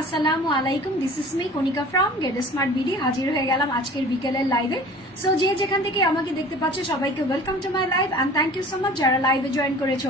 আসসালামু আলাইকুম স্মার্ট হাজির হয়ে গেলাম আজকের বিকেলের লাইভে সো যে যেখান থেকে আমাকে দেখতে পাচ্ছ, সবাইকে welcome to my live and thank you so much যারা লাইভে জয়েন করেছ।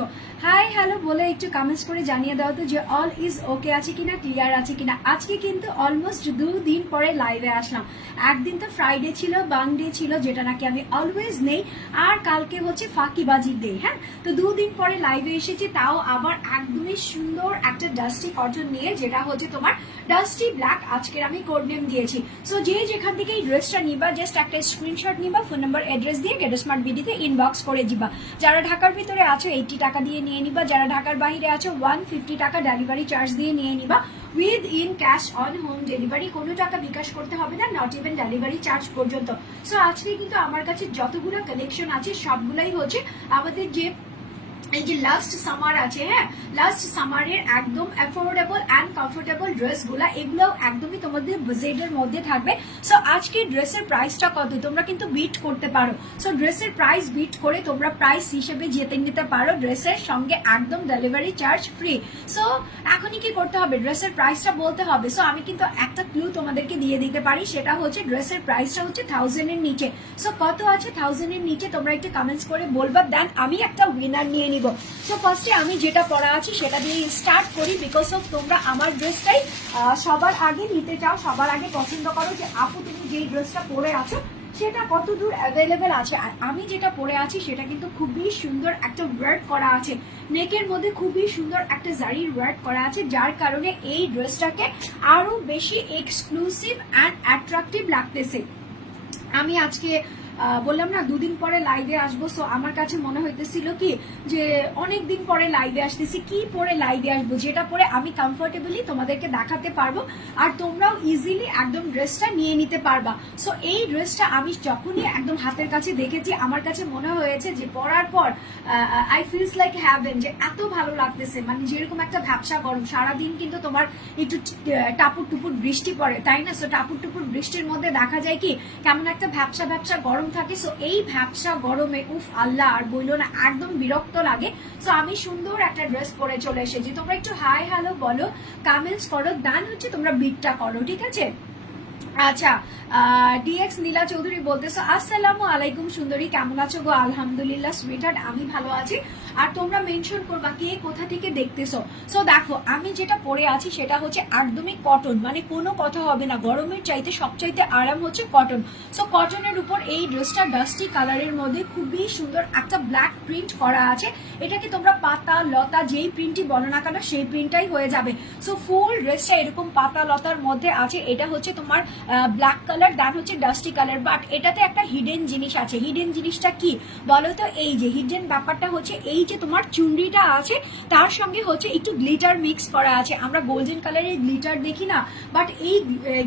হাই হ্যালো বলে একটু কমেন্টস করে জানিয়ে দাও তো যে অল ইজ ওকে আছে কিনা ক্লিয়ার আছে কিনা। আজকে কিন্তু অলমোস্ট দুদিন পরে লাইভে আসলাম। একদিন তো ফ্রাইডে ছিল বাং ডে ছিল, যেটা নাকি আমি অলওয়েজ নেই। আর কালকে হচ্ছে ফাঁকিবাজির ডে হ্যাঁ? তো দুদিন পরে লাইভে এসেছি, তাও আবার একদমই সুন্দর একটা ডাস্টি কটন নিয়ে, যেটা হচ্ছে তোমার ডাস্টি ব্ল্যাক আজকের আমি কোড নেম দিয়েছি। সো যে যেখান থেকে এই ড্রেসটা নিবা জাস্ট একটা স্ক্রিনশট নিবা ফোন নাম্বার অ্যাড্রেস দিয়ে গেট স্মার্ট বিডিতে ইনবক্স করে দিবা। যারা ঢাকার ভিতরে আছো এইটি টাকা দিয়ে নিয়ে নিবা। যারা ঢাকার বাইরে আছে ওয়ান ফিফটি টাকা ডেলিভারি চার্জ দিয়ে নিয়ে নিবা। Within cash on home delivery কোনো টাকা বিকাশ করতে হবে না নট ইভেন ডেলিভারি চার্জ পর্যন্ত। সো আজকে কিন্তু আমার কাছে যতগুলো কালেকশন আছে, সবগুলাই হচ্ছে আমাদের যে এই যে লাস্ট সামার আছে হ্যাঁ? লাস্ট সামারের একদম অ্যাফোর্ডেবল অ্যান্ড কমফোর্টেবল ড্রেসগুলো এগুলো একদমই তোমাদের বাজেটের মধ্যে থাকবে। সো আজকে ড্রেসের প্রাইসটা কত? তোমরা কিন্তু বিট করতে পারো। সো ড্রেসের প্রাইস বিট করে তোমরা প্রাইস হিসেবে যেতে নিতে পারো ড্রেসের সঙ্গে একদম ডেলিভারি চার্জ ফ্রি সো এখনই কি করতে হবে? ড্রেসের প্রাইসটা বলতে হবে। সো আমি কিন্তু একটা ক্লু তোমাদেরকে দিয়ে দিতে পারি, সেটা হচ্ছে ড্রেসের প্রাইসটা হচ্ছে থাউজেন্ডের নিচে। সো কত আছে থাউজেন্ডের নিচে? তোমরা একটু কমেন্টস করে বলবা দেন আমি একটা উইনার নিয়ে নিব। সো ফার্স্টে আমি যেটা পরা আছে সেটা দিয়ে স্টার্ট করি বিকজ অফ তোমরা আমার ড্রেসটাই সবার আগে নিতে চাও, সবার আগে পছন্দ করো যে আপু তুমি যেই ড্রেসটা পরে আছো সেটা কত দূর অ্যাভেলেবেল আছে। আর আমি যেটা পরে আছি সেটা কিন্তু খুবই সুন্দর একটা ওয়ার্ক করা আছে। নেকের মধ্যে খুবই সুন্দর একটা জারির ওয়ার্ক করা আছে, যার কারণে এই ড্রেসটাকে আরও বেশি এক্সক্লুসিভ অ্যান্ড অ্যাট্রাকটিভ লাগতেছে। আমি আজকে বললাম না, দুদিন পরে লাইভে আসব সো আমার কাছে মনে হইতেছিল কি যে অনেক দিন পরে লাইভে আসতেছি, কি পরে লাইভে আসব, যেটা পরে আমি কমফোর্টেবলি তোমাদেরকে দেখাতে পারব, আর তোমরাও ইজিলি একদম ড্রেসটা নিয়ে নিতে পারবা। সো এই ড্রেসটা আমি যখনই একদম হাতের কাছে দেখেছি, আমার কাছে মনে হয়েছে যে পরার পর আই ফিলস লাইক হ্যাভেন যে এত ভালো লাগতেছে। মানে যেরকম একটা ভ্যাবসা গরম, সারাদিন কিন্তু তোমার একটু টাপুর টুপুর বৃষ্টি পড়ে, তাই না? সো টাপুর টুপুর বৃষ্টির মধ্যে দেখা যায় কি, কেমন একটা ভ্যাবসা ভ্যাবসা গরম থাকে সো এই ভ্যাপসা গরমে, উফ, আল্লাহ, আর বইল না, একদম বিরক্ত লাগে। সো আমি সুন্দর একটা ড্রেস পরে চলে এসেছি। তোমরা একটু হাই হ্যালো বলো। কামেলস করো। দান হচ্ছে, তোমরা বিটটা করো, ঠিক আছে? আচ্ছা ডিএক্স নীলা চৌধুরী বলতেছো, আসসালামু আলাইকুম সুন্দরী, কেমন আছো গো? আলহামদুলিল্লাহ সুইটহার্ট আমি ভালো আছি। আর তোমরা মেনশন করবা কে, কোথা থেকে দেখতেছো? সো দেখো, আমি যেটা পরে আছি সেটা হচ্ছে একদমই কটন মানে কোনো কথা হবে না। গরমের চাইতে সবচাইতে আরাম হচ্ছে কটন সো কটনের উপর এই ড্রেসটা ডাস্টি কালারের মধ্যে খুবই সুন্দর একটা ব্ল্যাক প্রিন্ট করা আছে। এটাকে তোমরা পাতা, লতা, যেই প্রিন্টই বলো না কেন, সেই প্রিন্টটাই হয়ে যাবে। সো ফুল ড্রেসটা এরকম পাতা, লতার মধ্যে আছে। এটা হচ্ছে তোমার ব্ল্যাক কালার দেন হচ্ছে ডাস্টি কালার বাট এটাতে একটা হিডেন জিনিস আছে। হিডেন জিনিসটা কি? বলো তো এই যে হিডেন ব্যাপারটা হচ্ছে এই যে তোমার চুনরিটা আছে, তার সঙ্গে হচ্ছে একটু গ্লিটার মিক্স করা আছে। আমরা গোল্ডেন কালারের গ্লিটার দেখি না বাট এই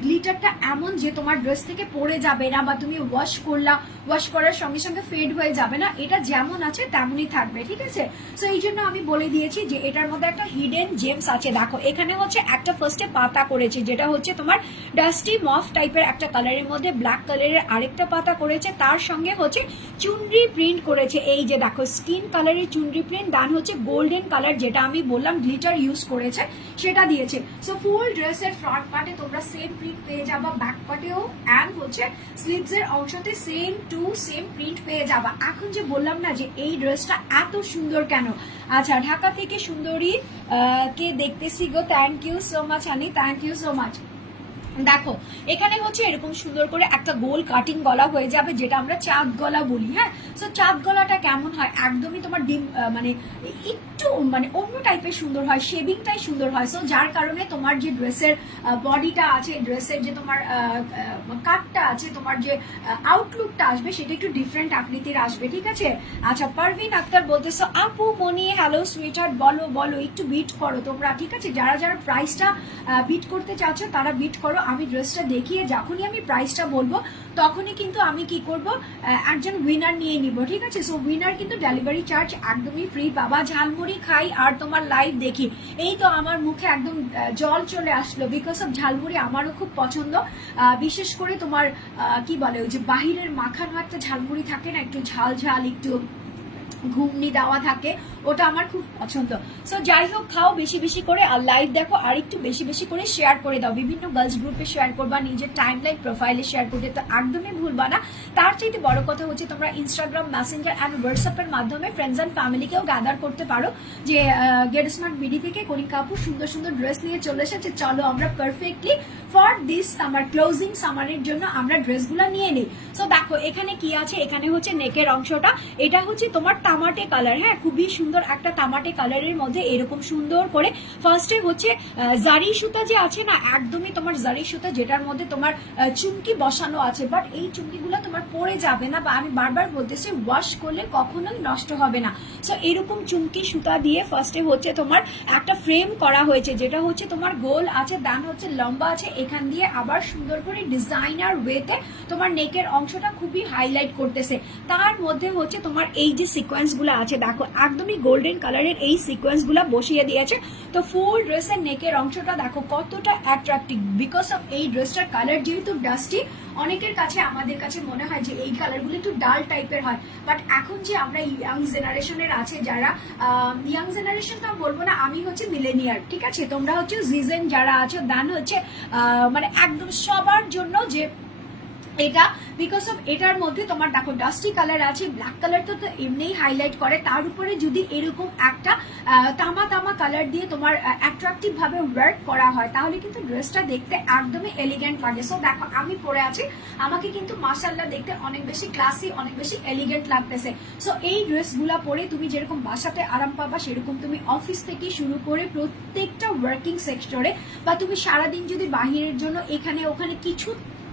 গ্লিটারটা এমন যে তোমার ড্রেস থেকে পড়ে যাবে না বা তুমি ওয়াশ করলা ওয়াশ করার সঙ্গে সঙ্গে ফেড হয়ে যাবে না। এটা যেমন আছে, তেমনই থাকবে, ঠিক আছে? সো এই জন্য আমি বলে দিয়েছি যে এটার মধ্যে একটা হিডেন জেমস আছে। দেখো, এখানে হচ্ছে একটা ফার্স্টে পাতা করেছে যেটা হচ্ছে তোমার ডাস্টি মফ টাইপের একটা কালারের মধ্যে ব্ল্যাক কালারের আরেকটা পাতা করেছে, তার সঙ্গে হচ্ছে চুনরি প্রিন্ট করেছে। এই যে দেখো স্কিন কালারের চুনরি প্রিন্ট দান হচ্ছে গোল্ডেন কালার যেটা আমি বললাম গ্লিটার ইউজ করেছে, সেটা দিয়েছে। সো ফুল ড্রেসের ফ্রন্ট পার্টে তোমরা সেম প্রিন্ট পেয়ে যাবা ব্যাক পার্টেও অ্যান্ড হচ্ছে স্লিভস এর অংশতে সেম টু সেম প্রিন্ট পেয়ে যাবা। এখন যে বললাম না যে এই ড্রেসটা এত সুন্দর কেন? আচ্ছা ঢাকা থেকে সুন্দরী কে দেখতেছি গো? Thank you so much Ani thank you so much দেখো, এখানে হচ্ছে এরকম সুন্দর করে একটা গোল কাটিং গলা হয়ে যাবে, যেটা আমরা চাঁদ গলা বলি হ্যাঁ? সো চাঁদ গলাটা কেমন হয়? একদমই তোমার ডিম মানে একটু মানে অন্য টাইপের সুন্দর হয় শেভিংটাই সুন্দর হয়। সো যার কারণে তোমার যে ড্রেসের বডিটা আছে ড্রেসের যে তোমার কাটটা আছে, তোমার যে আউটলুকটা আসবে, সেটা একটু ডিফারেন্ট আকৃতির আসবে, ঠিক আছে? আচ্ছা পারভিন আক্তার বলতেছো, আপু, মনি হ্যালো সুইটার বলো বলো, একটু বিট করো তোমরা, ঠিক আছে? যারা যারা প্রাইসটা বিট করতে চাচ্ছ, তারা বিট করো। আমি ড্রেসটা দেখিয়ে যখনই আমি প্রাইসটা বলব, তখনই কিন্তু আমি কি করব একজন উইনার নিয়ে নিব, ঠিক আছে? সো উইনার কিন্তু ডেলিভারি চার্জ একদমই ফ্রি পাবা ঝালমুড়ি খাই আর তোমার লাইভ দেখি। এই তো আমার মুখে একদম জল চলে আসলো বিকজ অফ ঝালমুড়ি আমারও খুব পছন্দ। বিশেষ করে তোমার কি বলে, ওই যে বাহিরের মাখানো একটা ঝালমুড়ি থাকে না, একটু ঝাল ঝাল, একটু ঘুগনি দেওয়া থাকে ওটা আমার খুব পছন্দ। সো যাই হোক খাও বেশি বেশি করে আর লাইভ দেখো, আর একটু বেশি বেশি করে শেয়ার করে দাও। বিভিন্ন গার্লস গ্রুপে শেয়ার করবা, নিজের টাইম লাইন প্রোফাইলে শেয়ার করতে তো একদমই ভুলবা না। তার চাইতে বড় কথা হচ্ছে, তোমরা ইনস্টাগ্রাম মেসেঞ্জার অ্যান্ড হোয়াটসঅ্যাপের মাধ্যমে ফ্রেন্ডস অ্যান্ড ফ্যামিলিকেও গ্যাদার করতে পারো। যে গেট স্মার্ট বিডি থেকে করিম কাপুর সুন্দর সুন্দর ড্রেস নিয়ে চলে এসেছে। চলো আমরা perfectly for this summer closing সামারের জন্য আমরা ড্রেসগুলো নিয়ে নিই। সো দেখো, এখানে কি আছে? এখানে হচ্ছে নেকের অংশটা। এটা হচ্ছে তোমার তামাটে কালার হ্যাঁ? খুবই সুন্দর একটা তামাটে কালারের মধ্যে এরকম সুন্দর করে ফার্স্টে হচ্ছে জারি সুতা যে আছে না, একদমই তোমার জারি সুতা যেটার মধ্যে তোমার চুমকি বসানো আছে। বাট এই চুমকিগুলো তোমার পড়ে যাবে না বা আমি বারবার বলতেছি ওয়াশ করলে কখনোই নষ্ট হবে না। সো এরকম চুমকি সুতা দিয়ে ফার্স্টে হচ্ছে তোমার একটা ফ্রেম করা হয়েছে, যেটা হচ্ছে তোমার গোল আছে দান হচ্ছে লম্বা আছে, এখান দিয়ে আবার সুন্দর করে ডিজাইনার ওয়েতে তোমার নেকের অংশটা খুবই হাইলাইট করতেছে। তার মধ্যে হচ্ছে তোমার এই যে সিকোয়েন্সগুলো আছে, দেখো, একদমই গোল্ডেন কালারের এই সিকোয়েন্সগুলা বসিয়ে দিয়েছে। তো ফুল ড্রেসের নেকের অংশটা দেখো কতটা অ্যাট্রাকটিভ বিকজ অফ এই ড্রেসটার কালার যেহেতু ডাস্টি অনেকের কাছে, আমাদের কাছে মনে হয় যে এই কালারগুলো একটু ডাল টাইপের হয়। বাট এখন যে আমরা ইয়াং জেনারেশনের আছে যারা ইয়াং জেনারেশন তো বলব না, আমি হচ্ছে মিলেনিয়ার ঠিক আছে? তোমরা হচ্ছে জিজেন যারা আছো দান হচ্ছে মানে একদম সবার জন্য যে এটা বিকজ অফ এটার মধ্যে তোমার দেখো ডাস্টি কালার আছে ব্ল্যাক কালার তো এমনিই হাইলাইট করে, তার উপরে যদি এরকম একটা তামা তামা কালার দিয়ে তোমার অ্যাট্রাকটিভ ভাবে ওয়ার্ক করা হয়, তাহলে কিন্তু ড্রেসটা দেখতে একদমই এলিগেন্ট লাগে। সো দেখো, আমি পরে আছি, আমাকে কিন্তু মাসাল্লাহ দেখতে অনেক বেশি ক্লাসি অনেক বেশি এলিগেন্ট লাগতেছে। সো এই ড্রেসগুলা পরে তুমি যেরকম বাসাতে আরাম পাবা, সেরকম তুমি অফিস থেকে শুরু করে প্রত্যেকটা ওয়ার্কিং সেক্টরে বা তুমি সারাদিন যদি বাহিরের জন্য এখানে ওখানে কিছু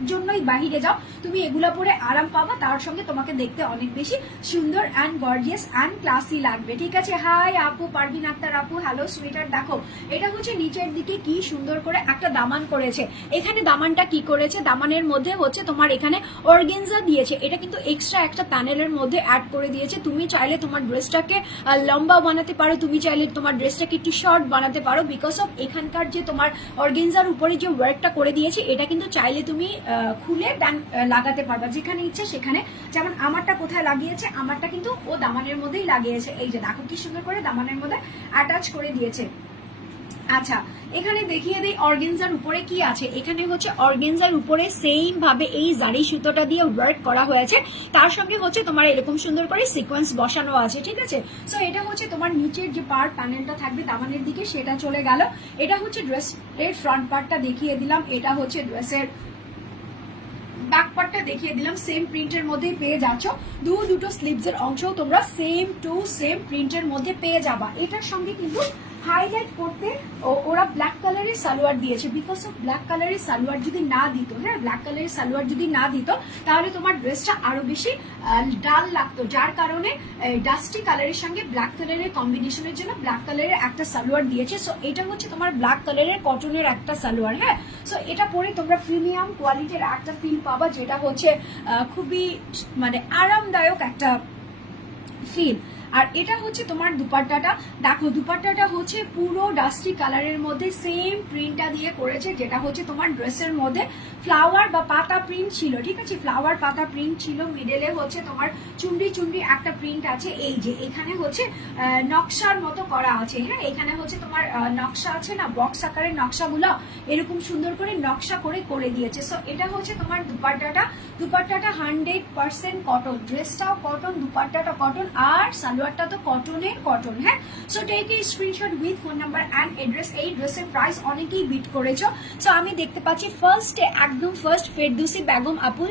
জন্যই বাহিরে যাও। তুমি এগুলো পরে আরাম পাবা, তার সঙ্গে তোমাকে দেখতে অনেক বেশি সুন্দর অ্যান্ড গর্জিয়াস অ্যান্ড ক্লাসি লাগবে। ঠিক আছে? হাই আপু, পারভিন আক্তার আপু হ্যালো সুইটার দেখো, এটা হচ্ছে নিচের দিকে কি সুন্দর করে একটা দামান করেছে। এখানে দামানটা কি করেছে? দামানের মধ্যে হচ্ছে তোমার এখানে অর্গেনজা দিয়েছে। এটা কিন্তু এক্সট্রা একটা প্যানেলের মধ্যে অ্যাড করে দিয়েছে। তুমি চাইলে তোমার ড্রেসটাকে লম্বা বানাতে পারো। তুমি চাইলে তোমার ড্রেসটাকে একটু শর্ট বানাতে পারো। বিকজ অফ এখানকার যে তোমার অর্গেনজার উপরে যে ওয়ার্কটা করে দিয়েছে, এটা কিন্তু চাইলে তুমি খুলে আহ, লাগাতে পারবা যেখানে ইচ্ছে সেখানে। যেমন আমারটা কোথায় লাগিয়েছে আমারটা কিন্তু ও দামানের মধ্যেই লাগিয়েছে। এই যে দেখো কি সুন্দর করে দামানের মধ্যে অ্যাটাচ করে দিয়েছে। আচ্ছা এখানে দেখিয়ে দিই অর্গেনজার উপরে কি আছে। এখানে হচ্ছে অর্গেনজার উপরে সেম ভাবে এই জারি সুতোটা দিয়ে ওয়ার্ক করা হয়েছে। তার সঙ্গে হচ্ছে তোমার এরকম সুন্দর করে সিকোয়েন্স বসানো আছে ঠিক আছে? সো এটা হচ্ছে তোমার নিচের যে পার্ট প্যানেলটা থাকবে দামানের দিকে সেটা চলে গেল। এটা হচ্ছে ড্রেস এর ফ্রন্ট পার্টটা দেখিয়ে দিলাম। এটা হচ্ছে ড্রেসের ব্যাক পার্টটা দেখিয়ে দিলাম সেম প্রিন্টের মধ্যেই পেয়ে যাচ্ছ। দু দুটো স্লিভস এর অংশও তোমরা সেম টু সেম প্রিন্টের মধ্যে পেয়ে যাবা। এটার সঙ্গে কিন্তু হাইলাইট করতে ওরা ব্ল্যাক কালারের সালোয়ার দিয়েছে। বিকজ অফ ব্ল্যাক কালারের সালোয়ার যদি না দিত হ্যাঁ ব্ল্যাক কালারের সালোয়ার যদি না দিত, তাহলে তোমার ড্রেসটা আরও বেশি ডাল লাগতো। যার কারণে ডাস্টি কালারের সঙ্গে ব্ল্যাক কালারের কম্বিনেশনের জন্য ব্ল্যাক কালারের একটা সালোয়ার দিয়েছে। সো এটা হচ্ছে তোমার ব্ল্যাক কালারের কটনের একটা সালোয়ার হ্যাঁ? সো এটা পরে তোমরা প্রিমিয়াম কোয়ালিটির একটা ফিল পাবা, যেটা হচ্ছে খুবই মানে আরামদায়ক একটা ফিল আর এটা হচ্ছে তোমার দুপাট্টাটা। দেখো, দুপাট্টাটা হচ্ছে পুরো ডাস্টি কালারের মধ্যে সেম প্রিন্টটা দিয়ে করেছে, যেটা হচ্ছে তোমার ড্রেসের মধ্যে ফ্লাওয়ার বা পাতা প্রিন্ট ছিল, ঠিক আছে? ফ্লাওয়ার পাতা প্রিন্ট ছিল মিডলে হচ্ছে তোমার চুন্ডি চুন্ডি একটা প্রিন্ট আছে, এই যে, এখানে হচ্ছে নকশার মতো করা আছে হ্যাঁ? এখানে হচ্ছে তোমার নকশা আছে না বক্স আকারের নকশাগুলো এরকম সুন্দর করে নকশা করে করে দিয়েছে। সো এটা হচ্ছে তোমার দুপাট্টাটা। দুপাট্টাটা হান্ড্রেড পার্সেন্ট কটন ড্রেসটাও কটন দুপাট্টাটা কটন আর সালোয়ারটা তো কটনের কটন হ্যাঁ? সো টেক এই screenshot with phone number and address এই ড্রেসের প্রাইস অনেকেই বিট করেছ। সো আমি দেখতে পাচ্ছি ফার্স্ট একদম ফার্স্ট ফেরদুসি বেগম আপু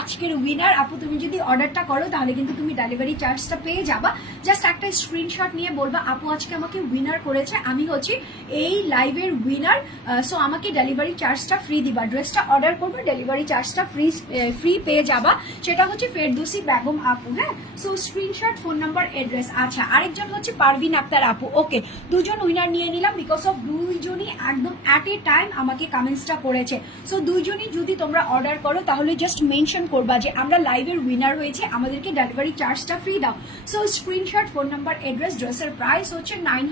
আজকের উইনার আপু, তুমি যদি অর্ডারটা করো, তাহলে কিন্তু তুমি ডেলিভারি চার্জটা পেয়ে যাবা। জাস্ট একটা স্ক্রিনশট নিয়ে বলবা, আপু, আজকে আমাকে উইনার করেছে। আমি হচ্ছি এই লাইভের উইনার সো আমাকে ডেলিভারি চার্জটা ফ্রি দিবা। ড্রেসটা অর্ডার করব ডেলিভারি চার্জটা ফ্রি ফ্রি পেয়ে যাবা। সেটা হচ্ছে ফেরদৌসি বেগম আপু হ্যাঁ? So screenshot phone number address আচ্ছা আরেকজন হচ্ছে পারভিন আক্তার আপু ওকে দুজন উইনার নিয়ে নিলাম বিকজ অফ দুইজনই একদম অ্যাট এ টাইম আমাকে কমেন্টসটা করেছে। সো দুইজনই যদি তোমরা অর্ডার করো, তাহলে জাস্ট মেনশন করবা যে আমরা লাইভের উইনার হয়েছে, আমাদেরকে ডেলিভারি চার্জটা ফ্রি দাও। So screenshot phone number address ড্রেসের প্রাইস হচ্ছে নাইন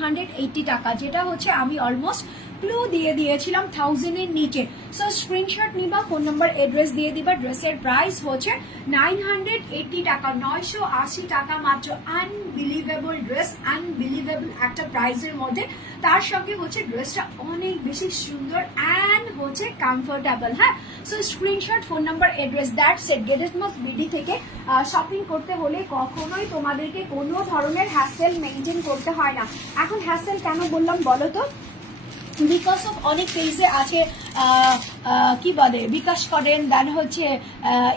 টাকা, যেটা হচ্ছে আমি অলমোস্ট ক্লু দিয়ে দিয়েছিলাম থাউজেন্ডের নিচে। সো স্ক্রিনশট নিবা ফোন নাম্বার এড্রেস দিয়ে দিবা ড্রেসের প্রাইস হচ্ছে নাইন হান্ড্রেড এইটি টাকা, নয়শো আশি টাকা মাত্র। আনবিলিভেবল ড্রেস আনবিলিভেবল একটা প্রাইসের মধ্যে। তার সঙ্গে হচ্ছে ড্রেসটা অনেক বেশি সুন্দর অ্যান্ড হচ্ছে কমফোর্টেবল হ্যাঁ? So screenshot phone number address that's it get mass BD থেকে শপিং করতে হলে কখনোই তোমাদেরকে কোনো ধরনের হ্যাসেল মেনটেন করতে হয় না। এখন হ্যাসেল কেন বললাম বলো তো? বিকজ অফ অনেক পেজে আছে কি বলে, বিকাশ করেন দেন হচ্ছে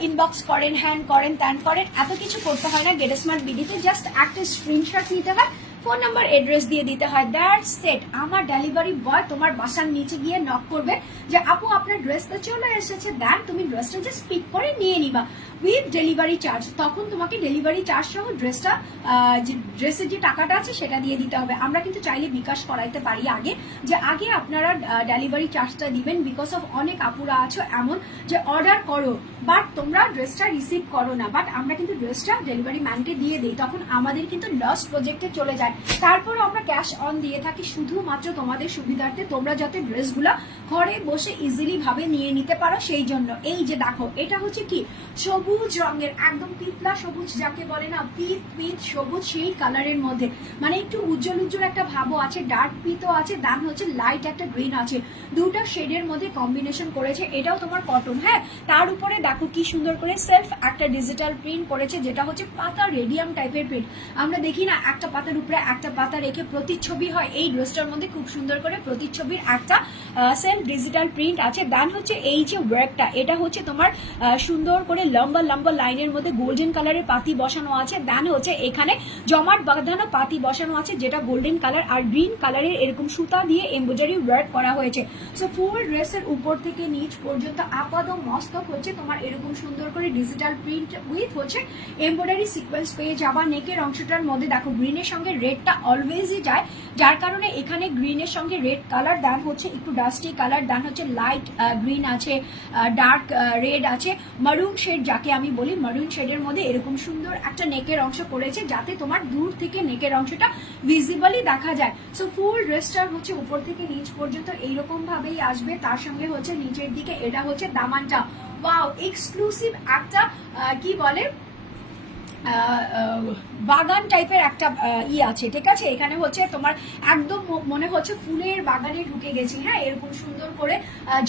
ইনবক্স করেন হ্যান্ড করেন ত্যান করেন, এত কিছু করতে হয় না গেট স্মার্ট বিডিতে জাস্ট একটা স্ক্রিনশট নিতে হয় ফোন নাম্বার এড্রেস দিয়ে দিতে হয়। দ্যাট সেট আমার ডেলিভারি বয় তোমার বাসার নিচে গিয়ে নক করবে যে, আপু, আপনার ড্রেসটা চলে এসেছে। দেন তুমি ড্রেসটা জাস্ট পিক করে নিয়ে নিবা। উইথ ডেলিভারি চার্জ তখন তোমাকে ডেলিভারি চার্জ সহ ড্রেসটা যে ড্রেসের যে টাকাটা আছে সেটা দিয়ে দিতে হবে। আমরা কিন্তু চাইলে বিকাশ করাইতে পারি আগে যে, আগে আপনারা ডেলিভারি চার্জটা দিবেন বিকজ অফ অনেক আপুরা আছো এমন যে অর্ডার করো। বাট তোমরা ড্রেসটা রিসিভ করো না। বাট আমরা কিন্তু ড্রেসটা ডেলিভারি ম্যানকে দিয়ে দিই। তখন আমাদের কিন্তু লস প্রজেক্টে চলে যায়। তারপরও আমরা ক্যাশ অন দিয়ে থাকি শুধুমাত্র তোমাদের সুবিধার্থে। তোমরা যাতে ড্রেসগুলো ঘরে বসে ইজিলি ভাবে নিয়ে নিতে পারো, সেই জন্য। এই যে দেখো, এটা হচ্ছে কি? সবুজ রঙের, একদম পিতলা সবুজ যাকে বলে না, পিত পিত সবুজ সেই কালারের মধ্যে। মানে একটু উজ্জ্বল উজ্জ্বল একটা ভাবও আছে ডার্ক পিতও আছে দাম হচ্ছে লাইট একটা গ্রিন আছে। দুটো শেডের মধ্যে কম্বিনেশন করেছে, এটাও তোমার কটন হ্যাঁ? তার উপরে দেখো কি সুন্দর করে সেলফ একটা ডিজিটাল প্রিন্ট করেছে, যেটা হচ্ছে পাতা রেডিয়াম টাইপের প্রিন্ট আমরা দেখি না, একটা পাতার উপরে একটা পাতা রেখে প্রতিচ্ছবি হয়। এই ড্রেসটার মধ্যে খুব সুন্দর করে প্রতিচ্ছবির একটা সেম ডিজিটাল প্রিন্ট আছে। দেন হচ্ছে এই যে ওয়ার্কটা এটা হচ্ছে তোমার সুন্দর করে লম্বা লম্বা লাইনের মধ্যে গোল্ডেন কালারের পাতি বসানো আছে। দেন হচ্ছে এখানে জমাট বাঁধানো পাতি বসানো আছে, যেটা গোল্ডেন কালার আর গ্রিন কালারের এরকম সুতা দিয়ে এমব্রয়ডারি ওয়ার্ক করা হয়েছে। সো ফুল ড্রেসের উপর থেকে নিচ পর্যন্ত আপাদ মস্তক হচ্ছে। তোমার এরকম সুন্দর করে ডিজিটাল প্রিন্ট উইথ হচ্ছে এমব্রয়ডারি সিকোয়েন্স পেয়ে যাবা। নেকের অংশটার মধ্যে দেখো গ্রিনের সঙ্গে রেডটা অলওয়েজই যায়, যার কারণে এখানে গ্রিনের সঙ্গে রেড কালার দান হচ্ছে, একটু ডাস্টি কালার দান হচ্ছে, লাইট গ্রিন আছে ডার্ক রেড আছে। মারুন শেড যাকে আমি বলি, মারুন শেডের মধ্যে এরকম সুন্দর একটা নেকের অংশ করেছে, যাতে তোমার দূর থেকে নেকের অংশটা ভিজিবলি দেখা যায়। সো ফুল ড্রেসটার হচ্ছে উপর থেকে নিচ পর্যন্ত এইরকম ভাবেই আসবে। তার সঙ্গে হচ্ছে নিচের দিকে, এটা হচ্ছে দামানটা। ওয়াও এক্সক্লুসিভ একটা কি বলে? বাগান টাইপের একটা ই আছে, ঠিক আছে? এখানে হচ্ছে তোমার একদম মনে হচ্ছে ফুলের বাগানে ঢুকে গেছি হ্যাঁ? এরকম সুন্দর করে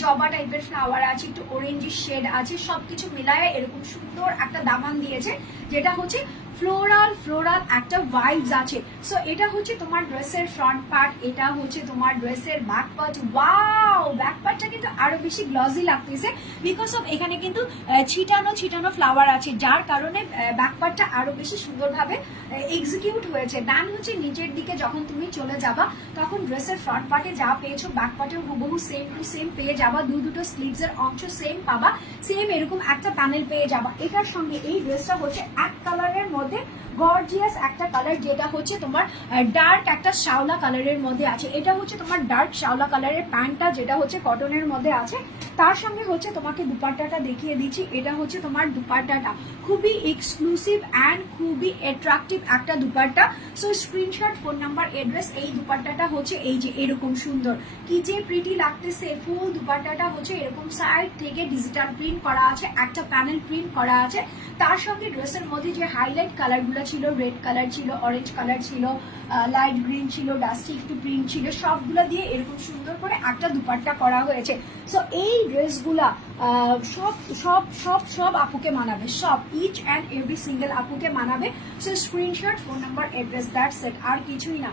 জবা টাইপের ফ্লাওয়ার আছে, একটু অরেঞ্জের শেড আছে, সবকিছু মিলায় এরকম সুন্দর একটা দামান দিয়েছে, যেটা হচ্ছে ফ্লোরাল ফ্লোরাল একটা ভাইবস আছে। সো এটা হচ্ছে তোমার ড্রেসের ফ্রন্ট পার্ট এটা হচ্ছে তোমার ড্রেসের ব্যাক পার্ট ওয়াও ব্যাক পার্টটা কিন্তু আরও বেশি গ্লজি লাগতেছে বিকজ অফ এখানে কিন্তু ছিটানো ছিটানো ফ্লাওয়ার আছে, যার কারণে ব্যাক পার্টটা আরও বেশি সুন্দরভাবে এক্সিকিউট হয়েছে। ডান হচ্ছে নিচের দিকে যখন তুমি চলে যাবা, তখন ড্রেসের ফ্রন্ট পার্টে যা পেয়েছ ব্যাক পার্টেও হুবহু সেম টু সেম পেয়ে যাবা। দু দুটো স্লিভস এর অংশ সেম পাবা। সেম এরকম একটা প্যানেল পেয়ে যাবা। এটার সঙ্গে এই ড্রেসটা হচ্ছে এক কালারের মধ্যে মধ্যে গর্জিয়াস একটা কালার যেটা হচ্ছে তোমার ডার্ক একটা শাওলা কালারের মধ্যে আছে। এটা হচ্ছে তোমার ডার্ক শাওলা কালারের প্যান্টটা যেটা হচ্ছে কটনের মধ্যে আছে। তার সঙ্গে হচ্ছে তোমাকে দুপাট্টাটা দেখিয়ে দিচ্ছি। এটা হচ্ছে তোমার দুপাট্টাটা। খুবই এক্সক্লুসিভ অ্যান্ড খুবই অ্যাট্রাকটিভ একটা dupatta. So screenshot phone number address এই দুপাট্টাটা হচ্ছে এই যে এরকম সুন্দর। কি যে প্রিটি লাগতেছে ফুল দুপাট্টাটা হচ্ছে এরকম সাইড থেকে ডিজিটাল প্রিন্ট করা আছে, একটা প্যানেল প্রিন্ট করা আছে। তার সঙ্গে ড্রেসের মধ্যে যে হাইলাইট কালারগুলো ছিল রেড কালার ছিল অরেঞ্জ কালার ছিল লাইট গ্রিন ছিল ডাস্টি একটু প্রিন্ট ছিল, সবগুলো দিয়ে এরকম সুন্দর করে একটা দুপাট্টা করা হয়েছে। সো এই ড্রেসগুলা সব সব সব সব আপুকে মানাবে, সব ইচ অ্যান্ড এভরি সিঙ্গেল আপুকে মানাবে। So screenshot phone number address that set আর কিছুই না।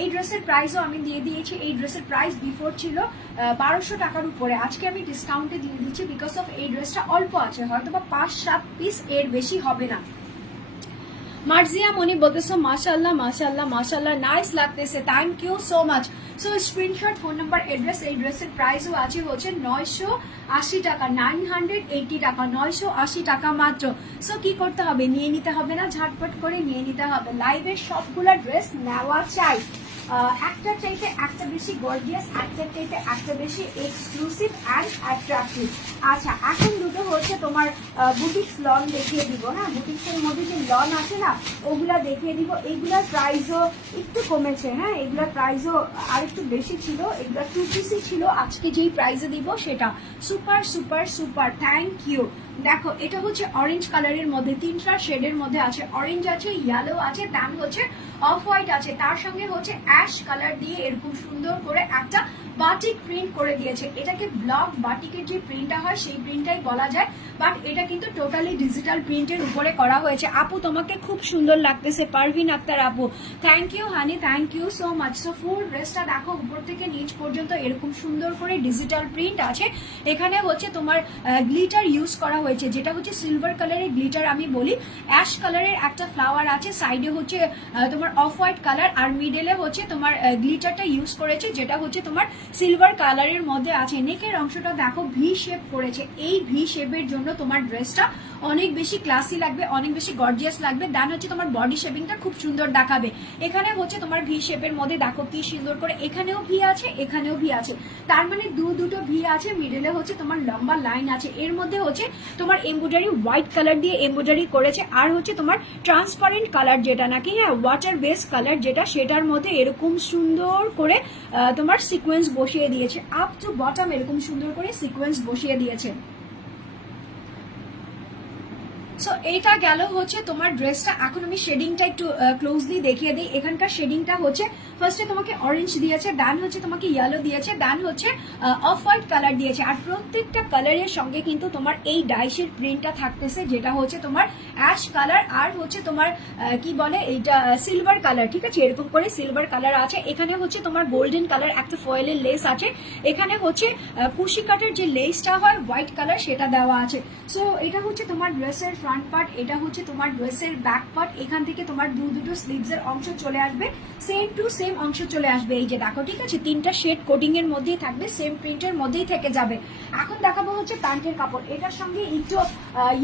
এই ড্রেসের প্রাইসও আমি দিয়ে দিয়েছি, এই ড্রেসের প্রাইস বিফোর ছিল বারোশো টাকার উপরে। আজকে আমি ডিসকাউন্টে দিয়ে দিচ্ছি বিকজ অফ এই ড্রেসটা অল্প আছে হয়তো বা পাঁচ, সাত পিস এর বেশি হবে না। মার্জিয়া মনি বলতেছো মাশাল্লাহ মাশাল্লাহ মাশাল্লাহ নাইস লাগতেছে thank you so much so screenshot phone number address এই ড্রেসের প্রাইসও আছে হচ্ছে নয়শো আশি টাকা নাইন হান্ড্রেড এইটি টাকা, নয়শো আশি টাকা মাত্র। সো কি করতে হবে? নিয়ে নিতে হবে না, ঝাটপট করে নিয়ে নিতে হবে। লাইভের সবগুলা ড্রেস নেওয়া চাই। একটার চাইতে একটা বেশি গর্জিয়াস একটার চাইতে একটা বেশি এক্সক্লুসিভ অ্যান্ড অ্যাট্রাকটিভ আচ্ছা এখন দুটো হচ্ছে তোমার বুটিক্স লন দেখিয়ে দিব হ্যাঁ? বুটিক্সের মধ্যে যে লন আছে না, ওগুলা দেখিয়ে দিব। এইগুলার প্রাইসও একটু কমেছে হ্যাঁ? এগুলার প্রাইসও আর একটু বেশি ছিল এগুলা টু পিসি ছিল। আজকে যেই প্রাইসে দিব সেটা। Super super super thank you দেখো, এটা হচ্ছে অরেঞ্জ কালারের মধ্যে, তিনটা শেডের মধ্যে আছে। অরেঞ্জ আছে ইয়েলো আছে দেন হচ্ছে অফ হোয়াইট আছে। তার সঙ্গে হচ্ছে অ্যাশ কালার দিয়ে এরকম সুন্দর করে একটা বাটিক প্রিন্ট করে দিয়েছে। এটাকে ব্লক বাটিকের যে প্রিন্টটা হয়, সেই প্রিন্টটাই বলা যায়। বাট এটা কিন্তু টোটালি ডিজিটাল প্রিন্টের উপরে করা হয়েছে। আপু, তোমাকে খুব সুন্দর লাগতেছে, পারভিন আক্তার আপু। Thank you honey thank you so much so full ড্রেসটা দেখো, উপর থেকে নিচ পর্যন্ত এরকম সুন্দর করে ডিজিটাল প্রিন্ট আছে। এখানে হচ্ছে তোমার গ্লিটার ইউজ করা হয়েছে, যেটা হচ্ছে সিলভার কালারের গ্লিটার আমি বলি। অ্যাশ কালারের একটা ফ্লাওয়ার আছে সাইডে হচ্ছে তোমার অফ হোয়াইট কালার আর মিডলে হচ্ছে তোমার গ্লিটারটা ইউজ করেছে, যেটা হচ্ছে তোমার সিলভার কালারের মধ্যে আছে। নেকের অংশটা দেখো ভি শেপ করেছে। এই ভি শেপের জন্য তোমার ড্রেসটা অনেক বেশি ক্লাসি লাগবে, অনেক বেশি গর্জিয়াস লাগবে। দেন হচ্ছে তোমার বডি শেপিংটা খুব সুন্দর দেখাবে। এখানে হচ্ছে তোমার ভি শেপের মধ্যে দেখো কি সুন্দর করে, এখানেও ভি আছে, এখানেও ভি আছে। তার মানে দু দুটো ভি আছে মিডলে হচ্ছে তোমার লম্বা লাইন আছে। এর মধ্যে হচ্ছে তোমার এমব্রয়ডারি হোয়াইট কালার দিয়ে এমব্রয়ডারি করেছে, আর হচ্ছে তোমার ট্রান্সপারেন্ট কালার যেটা নাকি হ্যাঁ ওয়াটার বেস কালার যেটা, সেটার মধ্যে এরকম সুন্দর করে তোমার সিকোয়েন্স বসিয়ে দিয়েছে। আপ টু বটম এরকম সুন্দর করে সিকোয়েন্স বসিয়ে দিয়েছে। সো এইটা গেল হচ্ছে তোমার ড্রেসটা এখন আমি শেডিংটা একটু ক্লোজলি দেখিয়ে দিই। এখানকার শেডিংটা হচ্ছে ফার্স্টে তোমাকে অরেঞ্জ দিয়েছে দেন হচ্ছে তোমাকে ইয়েলো দিয়েছে দেন হচ্ছে অফ হোয়াইট কালার দিয়েছে। আর প্রত্যেকটা কালারের সঙ্গে কিন্তু তোমার এই ডাইসের প্রিন্টটা থাকতেছে, যেটা হচ্ছে তোমার অ্যাশ কালার আর হচ্ছে তোমার কি বলে এইটা সিলভার কালার ঠিক আছে? এরকম করে সিলভার কালার আছে। এখানে হচ্ছে তোমার গোল্ডেন কালার একটা ফয়েলের লেস আছে। এখানে হচ্ছে কুশি কাটের যে লেসটা হয় হোয়াইট কালার সেটা দেওয়া আছে। সো এটা হচ্ছে তোমার ড্রেসের ফ্রন্ট পার্ট এটা হচ্ছে তোমার ড্রেসের ব্যাক পার্ট এখান থেকে তোমার দু, দুটো স্লিভস এর অংশ চলে আসবে। সেম টু সেম অংশ চলে আসবে। এই যে দেখো, ঠিক আছে? তিনটা শেড কোটিং এর মধ্যেই থাকবে সেম প্রিন্টের মধ্যেই থেকে যাবে। এখন দেখাবো হচ্ছে প্যান্টের কাপড়। এটার সঙ্গে একটু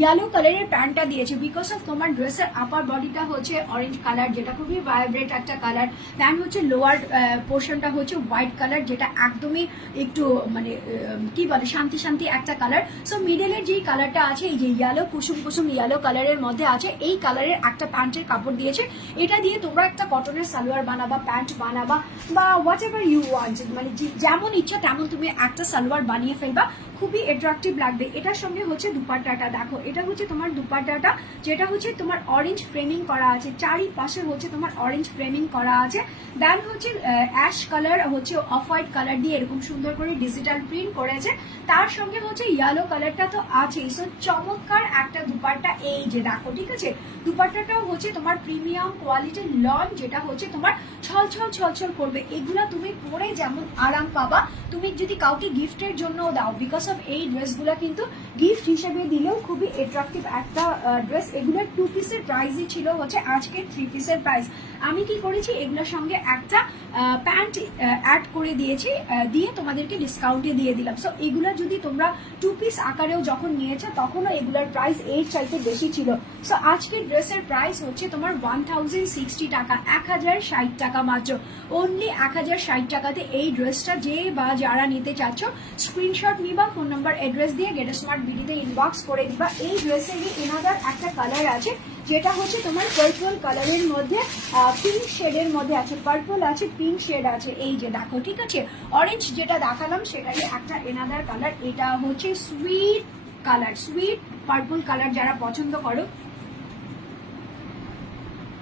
ইয়েলো কালারের প্যান্টটা দিয়েছে। বিকজ অফ তোমার ড্রেসের আপার বডিটা হচ্ছে অরেঞ্জ কালার যেটা খুবই ভাইব্রেট একটা কালার দেন হচ্ছে লোয়ার পোর্শনটা হচ্ছে হোয়াইট কালার যেটা একদমই একটু মানে কি বলে, শান্তি শান্তি একটা কালার সো মিডলের যেই কালারটা আছে, এই যে ইয়েলো কুসুম কুসুম ইয়েলো কালারের মধ্যে আছে, এই কালারের একটা প্যান্টের কাপড় দিয়েছে। এটা দিয়ে তোমরা একটা কটনের সালোয়ার বানাবা প্যান্ট বানাবা, বা হোয়াট এভার ইউ ওয়ান্ট মানে যেমন ইচ্ছা তেমন তুমি একটা সালোয়ার বানিয়ে ফেলবা। খুবই অ্যাট্রাকটিভ লাগবে। এটার সঙ্গে হচ্ছে দুপাট্টাটা। দেখো, এটা হচ্ছে তোমার দুপাট্টাটা, যেটা হচ্ছে তোমার অরেঞ্জ ফ্রেমিং করা আছে। চারিপাশে হচ্ছে তোমার অরেঞ্জ ফ্রেমিং করা আছে। দেন হচ্ছে অ্যাশ কালার হচ্ছে অফ হোয়াইট কালার দিয়ে এরকম সুন্দর করে ডিজিটাল প্রিন্ট করেছে। তার সঙ্গে হচ্ছে ইয়েলো কালারটা তো আছেই। সো চমৎকার একটা দুপাট্টা এই যে দেখো, ঠিক আছে? দুপাট্টাটাও হচ্ছে তোমার প্রিমিয়াম কোয়ালিটির লন যেটা হচ্ছে তোমার ছল ছল ছল ছল করবে। এগুলা তুমি পরে যেমন আরাম পাবা, তুমি যদি কাউকে গিফটের জন্যও দাও বিকজ অফ এই ড্রেসগুলো কিন্তু গিফট হিসেবে দিলেও খুবই অ্যাট্রাকটিভ একটা ড্রেস এগুলোর টু পিসের প্রাইসই ছিল হচ্ছে থ্রি পিসের প্রাইস আমি কি করেছি? এগুলোর সঙ্গে একটা প্যান্ট অ্যাড করে দিয়েছি দিয়ে তোমাদেরকে ডিসকাউন্টে দিয়ে দিলাম। সো এগুলো যদি তোমরা টু পিস আকারেও যখন নিয়েছো, তখনও এগুলোর প্রাইস এর চাইতে বেশি ছিল। সো আজকের ড্রেসের প্রাইস হচ্ছে তোমার ওয়ান থাউজেন্ড সিক্সটি টাকা, এক হাজার ষাট টাকা মাত্র। অনলি এক হাজার ষাট টাকাতে এই ড্রেসটা যে বা যারা নিতে চাচ্ছ স্ক্রিনশট নিবা ফোন নাম্বার অ্যাড্রেস দিয়ে গেট স্মার্ট বিডিতে ইনবক্স করে দিবা। এই ড্রেসেরই এনাদার একটা কালার আছে, যেটা হচ্ছে তোমার পার্পল কালারের মধ্যে পিঙ্ক শেডের মধ্যে আছে। পার্পল আছে পিঙ্ক শেড আছে। এই যে দেখো, ঠিক আছে? অরেঞ্জ যেটা দেখালাম সেটাই একটা এনাদার কালার এটা হচ্ছে sweet colour sweet purple colour যারা পছন্দ করো।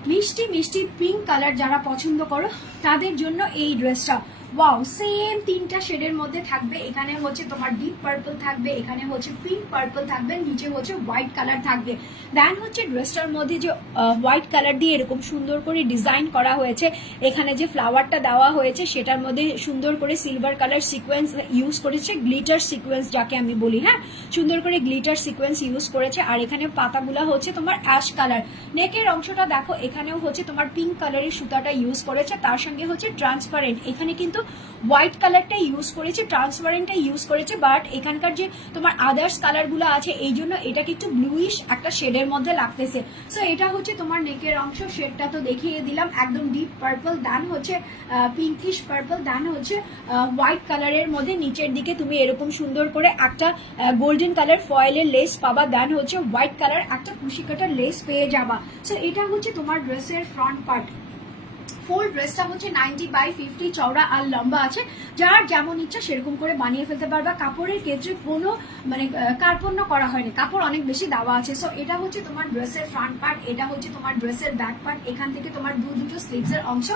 মিষ্টি মিষ্টি পিঙ্ক কালার যারা পছন্দ করো, তাদের জন্য এই ড্রেসটা ওয়াও সেম তিনটা শেডের মধ্যে থাকবে। এখানে হচ্ছে তোমার ডিপ পার্পল থাকবে, এখানে হচ্ছে পিঙ্ক পার্পল থাকবে, নিচে হচ্ছে হোয়াইট কালার থাকবে। দেন হচ্ছে ড্রেসটার মধ্যে যে হোয়াইট কালার দিয়ে এরকম সুন্দর করে ডিজাইন করা হয়েছে, এখানে যে ফ্লাওয়ারটা দেওয়া হয়েছে, সেটার মধ্যে সুন্দর করে সিলভার কালার সিকোয়েন্স ইউজ করেছে গ্লিটার সিকোয়েন্স যাকে আমি বলি হ্যাঁ? সুন্দর করে গ্লিটার সিকোয়েন্স ইউজ করেছে, আর এখানে পাতাগুলা হচ্ছে তোমার অ্যাশ কালার নেকের অংশটা দেখো, এখানেও হচ্ছে তোমার পিঙ্ক কালারের সুতাটা ইউজ করেছে, তার সঙ্গে হচ্ছে ট্রান্সপারেন্ট এখানে কিন্তু কিন্তু হোয়াইট কালারটা ইউজ করেছে ট্রান্সপারেন্টটা ইউজ করেছে বাট এখানকার যে তোমার আদার্স কালারগুলো আছে, এই জন্য এটাকে একটু ব্লুইশ একটা শেডের মধ্যে লাগতেছে। সো এটা হচ্ছে তোমার নেকের অংশ শেডটা তো দেখিয়ে দিলাম, একদম ডিপ পার্পল দান হচ্ছে পিঙ্কিশ পার্পল দান হচ্ছে হোয়াইট কালারের মধ্যে নিচের দিকে তুমি এরকম সুন্দর করে একটা গোল্ডেন কালার ফয়েলের লেস পাবা দেন হচ্ছে হোয়াইট কালার একটা কুশি কাটার লেস পেয়ে যাবা। সো এটা হচ্ছে তোমার ড্রেসের ফ্রন্ট পার্ট ফুল ড্রেসটা হচ্ছে নাইনটি বাই ফিফটি চওড়া আর লম্বা আছে। যার যেমন ইচ্ছা সেরকম করে বানিয়ে ফেলতে পারবা। কাপড়ের ক্ষেত্রে কোনো মানে কার্পণ্য করা হয়নি। কাপড় অনেক বেশি দেওয়া আছে। সো এটা হচ্ছে তোমার ড্রেসের ফ্রন্ট পার্ট এটা হচ্ছে তোমার ড্রেসের ব্যাক পার্ট এখান থেকে তোমার দু দুটো স্লিভসের অংশ।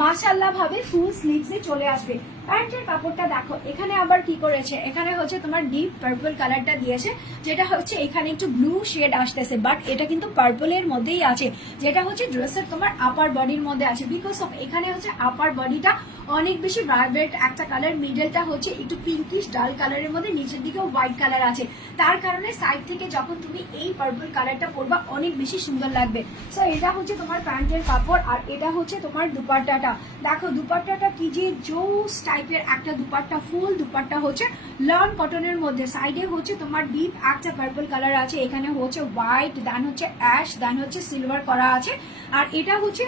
মাশাল্লাহ ভাবে ফুল স্লিভসে চলে আসবে। প্যান্টের কাপড়টা দেখো, এখানে আবার কি করেছে? এখানে হচ্ছে তোমার ডিপ পার্পল কালারটা দিয়েছে, যেটা হচ্ছে এখানে একটু ব্লু শেড আসতেছে বাট এটা কিন্তু পার্পলের মধ্যেই আছে। যেটা হচ্ছে ড্রেসের তোমার আপার বডির মধ্যে আছে বিকজ অফ এখানে হচ্ছে আপার বডিটা অনেক বেশি ভাইব্রেন্ট একটা কালার মিডলটা হচ্ছে একটু পিঙ্কিশ ডাল কালারের মধ্যে, নিচের দিকেও হোয়াইট কালার আছে। তার কারণে সাইড থেকে যখন তুমি এই পার্পল কালারটা পরবা, অনেক বেশি সুন্দর লাগবে। সো এটা হচ্ছে তোমার প্যান্টের কাপড়, আর এটা হচ্ছে তোমার দুপাট্টাটা। দেখো, দুপাট্টাটা কি যে জোস টাইপের, একটা দুপাট্টা ফুল, দুপাট্টা হচ্ছে লন কটনের মধ্যে। সাইডে হচ্ছে তোমার ডিপ একটা পার্পল কালার আছে, এখানে হচ্ছে হোয়াইট দেন হচ্ছে অ্যাশ দেন হচ্ছে সিলভার করা আছে। আর এটা হচ্ছে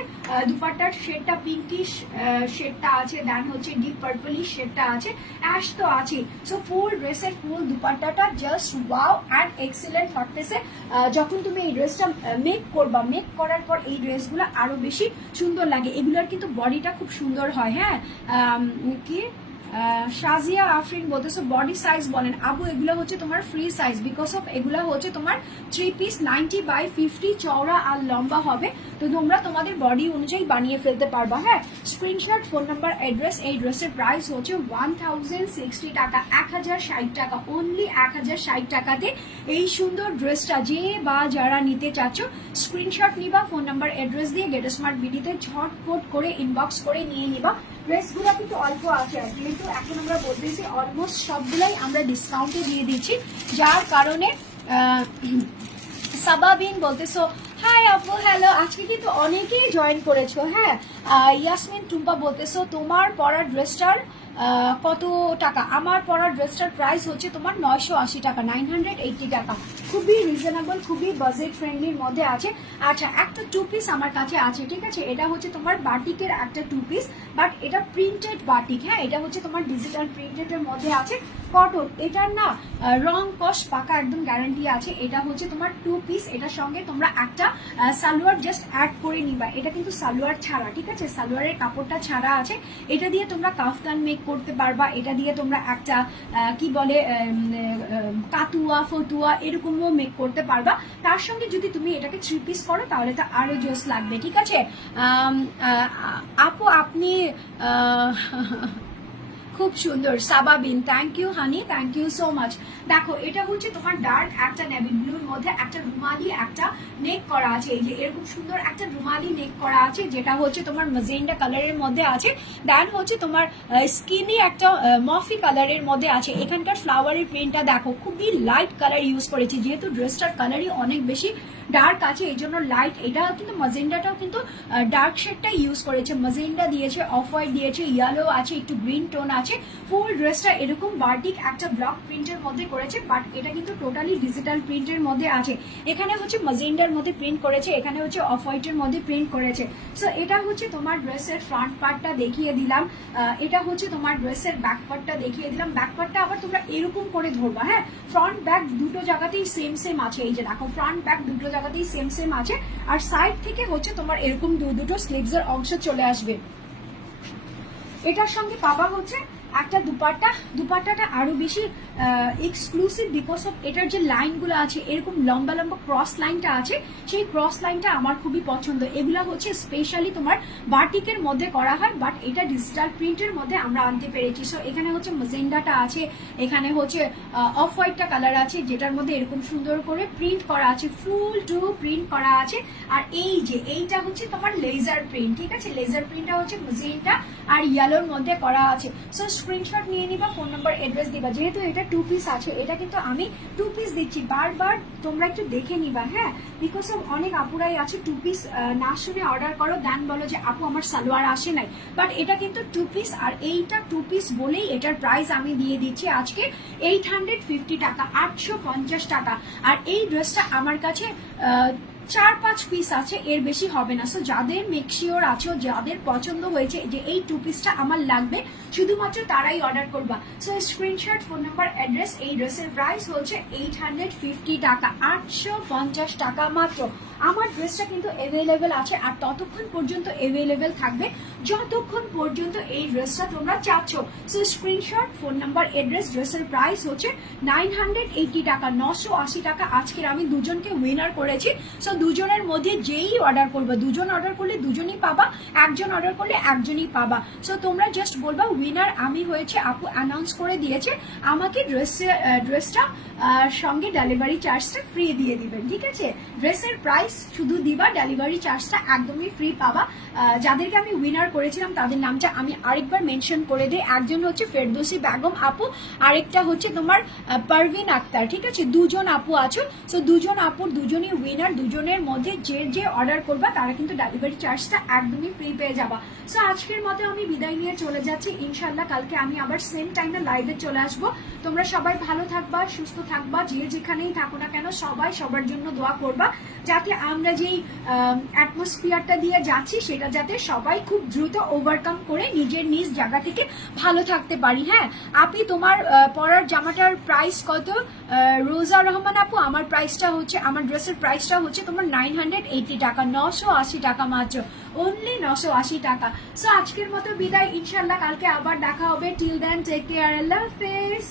দুপাট্টার শেডটা পিঙ্কিশ শেডটা আছে দেন হচ্ছে ডিপ পার্পলিশ শেডটা আছে অ্যাশ তো আছে সো ফুল ড্রেসের ফুল দুপাট্টাটা জাস্ট ওয়াও অ্যান্ড এক্সিলেন্ট লাগতেছে। যখন তুমি এই ড্রেসটা মেক করবা মেক করার পর এই ড্রেসগুলো আরও বেশি সুন্দর লাগে। এগুলোর কিন্তু বডিটা খুব সুন্দর হয় হ্যাঁ? কি? শাজিয়া, আফরিন বলতেছো বডি সাইজ বলেন। আবু, এগুলো হচ্ছে তোমার ফ্রি সাইজ বিকজ অফ এগুলো হচ্ছে তোমার three piece ninety by fifty চওড়া আর লম্বা হবে। তো তোমরা তোমাদের বডি অনুযায়ী বানিয়ে ফেলতে পারবা হ্যাঁ? স্ক্রিনশট ফোন নাম্বার অ্যাড্রেস এই ড্রেসের প্রাইস হচ্ছে ওয়ান থাউজেন্ড সিক্সটি টাকা, এক হাজার ষাট টাকা অনলি এক হাজার ষাট টাকাতে। এই সুন্দর ড্রেসটা যে বা যারা নিতে চাচ্ছ স্ক্রিনশট নিবা ফোন নাম্বার অ্যাড্রেস দিয়ে গেট স্মার্ট বিডিতে ঝটপট করে ইনবক্স করে নিয়ে নিবা। ড্রেসগুলো কিন্তু অল্প আছে আর, যেহেতু এখন আমরা বলতেছি অলমোস্ট সবগুলাই আমরা ডিসকাউন্টে দিয়ে দিচ্ছি, যার কারণে সাবাবিন বলতেছো হাই আপু হ্যালো আজকে কিন্তু অনেকেই জয়েন করেছ হ্যাঁ? ইয়াসমিন, টুম্পা বলতেছো, তোমার পরার ড্রেসটার কত টাকা? আমার পরার ড্রেসটার প্রাইস হচ্ছে তোমার নয়শো আশি টাকা নাইন হান্ড্রেড এইটটি টাকা। খুবই রিজনেবল খুবই বাজেট ফ্রেন্ডলির মধ্যে আছে। আচ্ছা একটা টু পিস আমার কাছে আছে, ঠিক আছে? এটা হচ্ছে তোমার বাটিকের একটা টু পিস বাট এটা প্রিন্টেড বাটিক হ্যাঁ? এটা হচ্ছে তোমার ডিজিটাল প্রিন্টেডের মধ্যে আছে। কটন এটার না রং কস পাকা একদম গ্যারান্টি আছে। এটা হচ্ছে তোমার টু পিস এটার সঙ্গে তোমরা একটা সালোয়ার জাস্ট অ্যাড করে নিবা। এটা কিন্তু সালোয়ার ছাড়া, ঠিক আছে? সালোয়ারের কাপড়টা ছাড়া আছে। এটা দিয়ে তোমরা কাফতান মেক করতে পারবা। এটা দিয়ে তোমরা একটা কি বলে কাতুয়া, ফতুয়া এরকমও মেক করতে পারবা। তার সঙ্গে যদি তুমি এটাকে থ্রি পিস করো, তাহলে তো আরও জোস লাগবে, ঠিক আছে? আপু, আপনি খুব সুন্দর। Sababin thank you honey thank you so much দেখো, এটা হচ্ছে তোমার ডার্ক একটা নেভি ব্লুর মধ্যে একটা রুমালি একটা নেক করা আছে। এই যে এরকম সুন্দর একটা রুমালি নেক করা আছে, যেটা হচ্ছে তোমার মাজেন্ডা কালারের মধ্যে আছে। দেন হচ্ছে তোমার স্কিনি একটা মফি কালারের মধ্যে আছে। এখানকার ফ্লাওয়ারের প্রিন্টটা দেখো, খুবই লাইট কালার ইউজ করেছি। যেহেতু ড্রেসটার কালারই অনেক বেশি ডার্ক আছে, এই জন্য লাইট এটা কিন্তু মাজেন্ডাটাও কিন্তু ডার্ক শেডটা ইউজ করেছে। মাজেন্ডা দিয়েছে অফ হোয়াইট দিয়েছে ইয়েলো আছে, একটু গ্রিন টোন আছে। ফুল ড্রেসটা এরকম বার্টিক একটা ব্লক প্রিন্টের মধ্যে করেছে বাট এটা কিন্তু টোটালি ডিজিটাল প্রিন্টের মধ্যে আছে। এখানে হচ্ছে মাজেন্ডার মধ্যে প্রিন্ট করেছে, এখানে হচ্ছে অফ হোয়াইটের মধ্যে প্রিন্ট করেছে। সো এটা হচ্ছে তোমার ড্রেসের ফ্রন্ট পার্টটা দেখিয়ে দিলাম। এটা হচ্ছে তোমার ড্রেসের ব্যাক পার্টটা দেখিয়ে দিলাম। ব্যাক পার্টটা আবার তোমরা এরকম করে ধরবা হ্যাঁ? ফ্রন্ট ব্যাক দুটো জায়গাতেই সেম সেম আছে। এই যে দেখো ফ্রন্ট ব্যাক দুটো জায়গাতেই সেম সেম আছে। আর সাইড থেকে হচ্ছে তোমার এরকম দু দুটো স্লিভস এর অংশ চলে আসবে। এটার সঙ্গে পাবা হচ্ছে একটা দুপাট্টা, দুপাট্টাটা আরও বেশি এক্সক্লুসিভ বিকজ অফ এটার যে লাইনগুলো আছে, এরকম লম্বা লম্বা ক্রস লাইনটা আছে, সেই ক্রস লাইনটা আমার খুবই পছন্দ। এগুলা হচ্ছে স্পেশালি তোমার বাটিকের মধ্যে করা হয় বাট এটা ডিজিটাল প্রিন্টের মধ্যে আমরা আনতে পেরেছি। সো এখানে হচ্ছে মাজেন্ডাটা আছে, এখানে হচ্ছে অফ হোয়াইটটা কালার আছে, যেটার মধ্যে এরকম সুন্দর করে প্রিন্ট করা আছে ফুল টু প্রিন্ট করা আছে। আর এই যে, এইটা হচ্ছে তোমার লেজার প্রিন্ট ঠিক আছে? লেজার প্রিন্টটা হচ্ছে মাজেন্টা আর ইয়েলোর মধ্যে করা আছে। সো স্ক্রিনশট নিয়ে নিবা ফোন নাম্বার অ্যাড্রেস দিবা। যেহেতু এটা টু পিস আছে, এটা কিন্তু আমি টু পিস দিচ্ছি। বারবার তোমরা একটু দেখে নিবা হ্যাঁ? বিকজ অফ অনেক আপুরাই আছে টু পিস না শুনে অর্ডার করো দেন বলো যে, আপু, আমার সালোয়ার আসে নাই। বাট এটা কিন্তু টু পিস আর এইটা টু পিস বলেই এটার প্রাইস আমি দিয়ে দিচ্ছি আজকে এইট হান্ড্রেড ফিফটি টাকা, আটশো পঞ্চাশ টাকা। আর এই ড্রেসটা আমার কাছে চার পাঁচ পিস আছে, এর বেশি হবে না। সো যাদের মেক্সিওর আছে যাদের পছন্দ হয়েছে যে এই টু পিসটা আমার লাগবে, শুধুমাত্র তারাই অর্ডার করবা। So screenshot phone number address এই ড্রেসের প্রাইস হচ্ছে এইট হান্ড্রেড ফিফটি টাকা, আটশো পঞ্চাশ টাকা মাত্র। আমার ড্রেসটা কিন্তু অ্যাভেলেবেল আছে আর ততক্ষণ পর্যন্ত অ্যাভেলেবেল থাকবে। যতক্ষণ পর্যন্ত এই ড্রেসটা তোমরা চাচ্ছ। So screenshot phone number address ড্রেসের প্রাইস হচ্ছে নাইন হান্ড্রেড এইটি টাকা। নশো আশি টাকা আজকের আমি দুজনকে উইনার করেছি। সো দুজনের মধ্যে যেই অর্ডার করবে, দুজন অর্ডার করলে দুজনই পাবা, একজন অর্ডার করলে একজনই পাবা। সো তোমরা জাস্ট বলবা উইনার আমি হয়েছে, আপু অ্যানাউন্স করে দিয়েছে। আমাকে ড্রেস ড্রেসটা সঙ্গে ডেলিভারি চার্জটা ফ্রি দিয়ে দিবেন। ঠিক আছে? ড্রেসের প্রাইস শুধু দিবা ডেলিভারি চার্জটা একদমই ফ্রি পাবা। যাদেরকে আমি উইনার করেছিলাম, তাদের নামটা আমি আরেকবার মেনশন করে দিই। একজন হচ্ছে ফেরদোসি বেগম আপু, আরেকটা হচ্ছে তোমার পারভিন আক্তার, ঠিক আছে? দুজন আপু আছো সো দুজন আপুর দুজনই উইনার দুজনের মধ্যে যে যে অর্ডার করবা, তারা কিন্তু ডেলিভারি চার্জটা একদমই ফ্রি পেয়ে যাবা। সো আজকের মতো আমি বিদায় নিয়ে চলে যাচ্ছি। ইনশাল্লাহ কালকে আমি আবার সেম টাইমে লাইভে চলে আসব। তোমরা সবাই ভালো থাকবা, সুস্থ থাকবা, যে যেখানেই থাকো না কেন, সবাই সবার জন্য দোয়া করবা, যাতে আমরা যেই অ্যাটমসফিয়ারটা দিয়ে যাচ্ছি, সেটা যাতে সবাই খুব দ্রুত ওভারকাম করে নিজের নিজ জায়গা থেকে ভালো থাকতে পারি। হ্যাঁ আপনি তোমার পরার জামাটার প্রাইস কত? রোজা রহমান আপু, আমার প্রাইসটা হচ্ছে, আমার ড্রেসের প্রাইসটা হচ্ছে তোমার নাইন হান্ড্রেড এইটি টাকা, নশো আশি টাকা মাত্র অনলি নশো আশি টাকা। সো আজকের মতো বিদায় ইনশাল্লাহ কালকে আবার দেখা হবে। টিল দেন টেক কেয়ার আল্লাহ হাফেজ